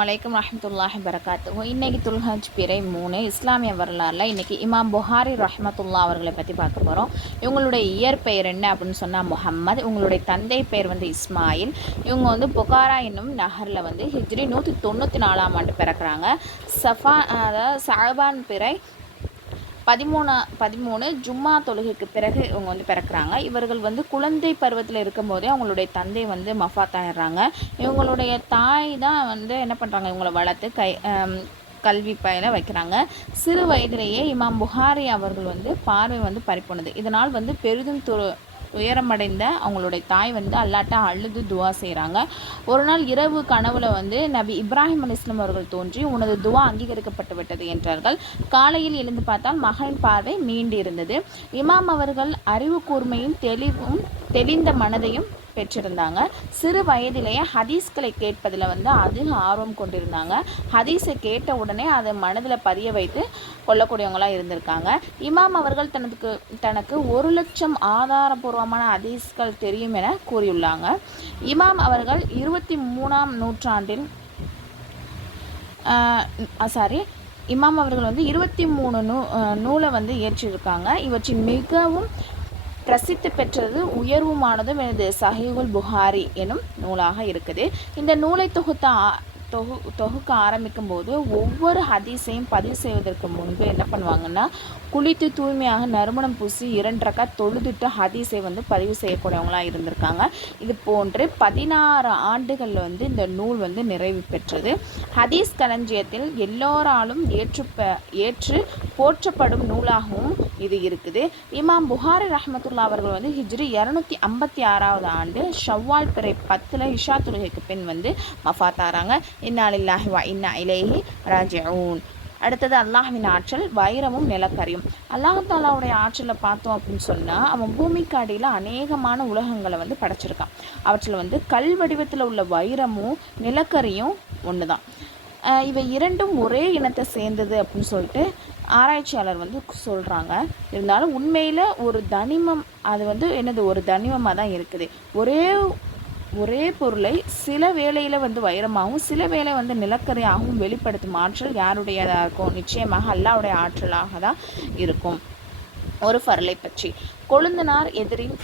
வலைக்கம் ரஹமத்துல்லாஹி வரகாத்து. இன்றைக்கி துல்ஹஜ் பிறை 3 இஸ்லாமிய வரலாறில் இன்றைக்கி இமாம் புகாரி ரஹமத்துல்லா அவர்களை பற்றி பார்க்க போகிறோம். இவங்களுடைய இயற்பெயர் என்ன அப்படின்னு சொன்னால் முஹம்மது. இவங்களுடைய தந்தை பெயர் இஸ்மாயில். இவங்க புகாரா என்னும் நகரில் ஹிஜ்ரி 194 பிறக்கிறாங்க. அதாவது ஷஅபான் பிறை 13 ஜும்மா தொழுகைக்கு பிறகு இவங்க பிறக்கிறாங்க. இவர்கள் குழந்தை பருவத்தில் இருக்கும்போதே அவங்களுடைய தந்தை மஃபாத் ஆயிடுறாங்க. இவங்களுடைய தாய் தான் என்ன பண்ணுறாங்க, இவங்களை வளர்த்து கல்வி பயில வைக்கிறாங்க. சிறு வயதிலேயே இமாம் புகாரி அவர்கள் பார்வை பறிப்போனது. இதனால் பெரிதும் துயரமடைந்த அவங்களுடைய தாய் அல்லாட்ட அழுது துவா செய்கிறாங்க. ஒரு நாள் இரவு கனவுல நபி இப்ராஹிம் அலைஹிஸ்ஸலாம் அவர்கள் தோன்றி உனது துவா அங்கீகரிக்கப்பட்டு விட்டது என்றார்கள். காலையில் எழுந்து பார்த்தால் மகனின் பார்வை மீண்டு இருந்தது. இமாம் அவர்கள் அறிவு கூர்மையும் தெளிந்த மனதையும் பெற்றிருந்தாங்க. சிறு வயதிலேயே ஹதீஸ்களை கேட்பதில் அதிக ஆர்வம் கொண்டிருந்தாங்க. ஹதீஸை கேட்ட உடனே அதை மனதில் பதிய வைத்து கொள்ளக்கூடியவங்களாக இருந்திருக்காங்க. இமாம் அவர்கள் தனக்கு 1,00,000 ஆதாரபூர்வமான ஹதீஸ்கள் தெரியும் என கூறியுள்ளாங்க. இமாம் அவர்கள் 23ஆம் நூற்றாண்டில் இமாம் அவர்கள் 23 நூலை இயற்றியிருக்காங்க. இவற்றின் மிகவும் பிரசித்தி பெற்றது உயர்வுமானதும் எனது சஹீஹுல் புகாரி எனும் நூலாக இருக்குது. இந்த நூலை தொகுக்க ஆரம்பிக்கும் போது ஒவ்வொரு ஹதீஸையும் பதிவு செய்வதற்கு முன்பு என்ன பண்ணுவாங்கன்னா, குளித்து தூய்மையாக நறுமணம் பூசி 2 ரக்காத் தொழுதுட்டு ஹதீஸை பதிவு செய்யக்கூடியவங்களாக இருந்திருக்காங்க. இது போன்று 16 ஆண்டுகளில் இந்த நூல் நிறைவு பெற்றது. ஹதீஸ் களஞ்சியத்தில் எல்லோராலும் ஏற்று போற்றப்படும் நூலாகவும் இது இருக்குது. இமாம் புகாரி ரஹமத்துல்லா அவர்கள் ஹிஜ்ரி 256ஆவது ஆண்டு ஷவ்வால் பிறை 10 இஷா தொழுகைக்கு பின் மஃபாத் ஆகிறாங்க. இன்னா லில்லாஹி வ இன்னா இலைஹி ராஜிஊன். அடுத்தது அல்லாஹ்வின் ஆற்றல், வைரமும் நிலக்கரியும். அல்லாஹ் தாலாவுடைய ஆற்றலை பார்த்தோம் அப்படின்னு சொன்னால், அவன் பூமிக்கு அடியில் அநேகமான உலகங்களை படைச்சிருக்கான். அவற்றில் கல் வடிவத்தில் உள்ள வைரமும் நிலக்கரியும் ஒன்று தான். இவை இரண்டும் ஒரே இனத்தை சேர்ந்தது அப்படின்னு சொல்லிட்டு ஆராய்ச்சியாளர் சொல்கிறாங்க. இருந்தாலும் உண்மையில் ஒரு தனிமம், அது என்னது ஒரு தனிமமாக தான் இருக்குது. ஒரே பொருளை சில வேளையில் வைரமாகவும் சில வேளை நிலக்கரியாகவும் வெளிப்படுத்தும் ஆற்றல் யாருடையதாக இருக்கும்? நிச்சயமாக அல்லாஹ்வுடைய ஆற்றலாக தான் இருக்கும். ஒரு ஃபர்லை பற்றி கொழுந்தனார் எதிரில்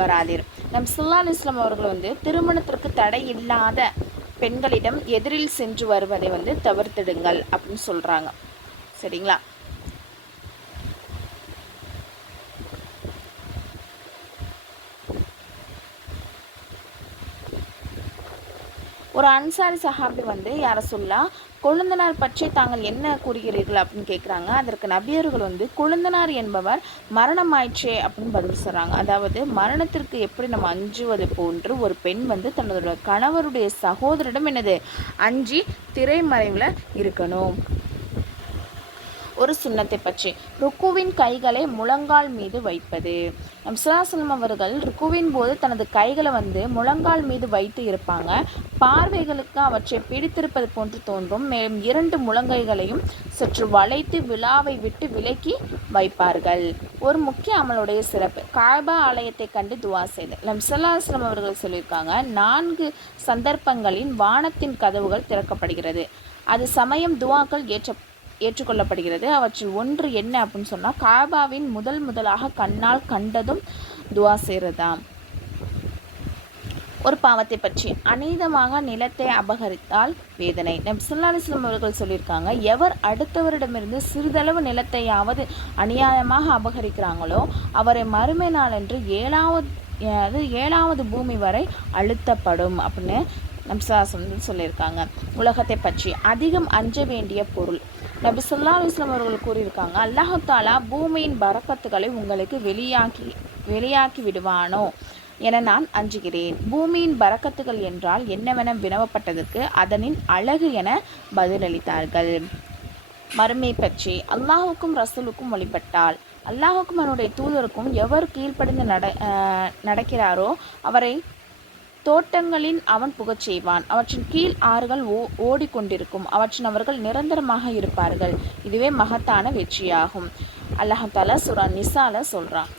வராதீர். நம் ஸல்லல்லாஹு அலைஹி வஸல்லம் அவர்கள் திருமணத்திற்கு தடை இல்லாத பெண்களிடம் எதிரில் சென்று வருவதை தவிர்த்திடுங்கள் அப்படின்னு சொல்கிறாங்க. சரிங்களா? ஒரு அன்சாரி சஹாபி யார சொல்லா கொழுந்தனார் பற்றி தாங்கள் என்ன கூறுகிறீர்கள் அப்படின்னு கேட்குறாங்க. அதற்கு நபியர்கள் கொழுந்தனார் என்பவர் மரணமாயிற்றே அப்படின்னு பதில் சொல்கிறாங்க. அதாவது மரணத்திற்கு எப்படி நம்ம அஞ்சுவது போன்று ஒரு பெண் தன்னோட கணவருடைய சகோதரிடம் அஞ்சி திரைமறைவில் இருக்கணும். ஒரு சுன்னத்தை பற்றி ருக்குவின் கைகளை முழங்கால் மீது வைப்பது. நம் ஸல்லல்லாஹு அவர்கள் ருக்குவின் போது தனது கைகளை முழங்கால் மீது வைத்து இருப்பாங்க. பார்வைகளுக்கு அவற்றை பிடித்திருப்பது போன்று தோன்றும். மேலும் 2 முழங்கைகளையும் சற்று வளைத்து விழாவை விட்டு விலக்கி வைப்பார்கள். ஒரு முக்கிய அமலுடைய சிறப்பு காபா ஆலயத்தை கண்டு துவா செய்து. நம் ஸல்லல்லாஹு அவர்கள் சொல்லியிருக்காங்க, 4 சந்தர்ப்பங்களில் வானத்தின் கதவுகள் திறக்கப்படுகிறது. அது சமயம் துவாக்கள் ஏற்றுக்கொள்ளப்படுகிறது. அவற்றில் ஒன்று என்ன அப்படின்னு சொன்னால், காபாவின் முதலாக கண்ணால் கண்டதும் துவா செய்கிறதாம். ஒரு பாவத்தை பற்றி அநீதமாக நிலத்தை அபகரித்தால் வேதனை. நபி ஸல்லல்லாஹு அலைஹி வஸல்லம் அவர்கள் சொல்லியிருக்காங்க, எவர் அடுத்தவரிடமிருந்து சிறிதளவு நிலத்தையாவது அநியாயமாக அபகரிக்கிறாங்களோ அவரை மறுமை நாளன்று 7வது பூமி வரை அழுத்தப்படும் அப்படின்னு நபி ஸல்லல்லாஹு அலைஹி வஸல்லம் சொல்லியிருக்காங்க. உலகத்தை பற்றி அதிகம் அஞ்ச வேண்டிய பொருள். நபி ஸல்லல்லாஹு அலைஹி வஸல்லம் அவர்கள் கூறியிருக்காங்க, அல்லாஹ் தாலா பூமியின் பரக்கத்துகளை உங்களுக்கு வெளியாக்கி விடுவானோ என நான் அஞ்சுகிறேன். பூமியின் பரக்கத்துகள் என்றால் என்னவென வினவப்பட்டதற்கு அதனின் அழகு என பதிலளித்தார்கள். மறுமை பற்றி அல்லாஹுக்கும் ரசூலுக்கும் வழிபட்டால் அல்லாஹுக்கும் அவனுடைய தூதருக்கும் எவர் கீழ்ப்படிந்து நடக்கிறாரோ அவரை தோட்டங்களின் அவன் புகச் செய்வான். அவற்றின் கீழ் ஆறுகள் ஓடிக்கொண்டிருக்கும். அவற்றின் அவர்கள் நிரந்தரமாக இருப்பார்கள். இதுவே மகத்தான வெற்றியாகும். அல்லாஹ் தஆலா சூரா நிசால சொல்றான்.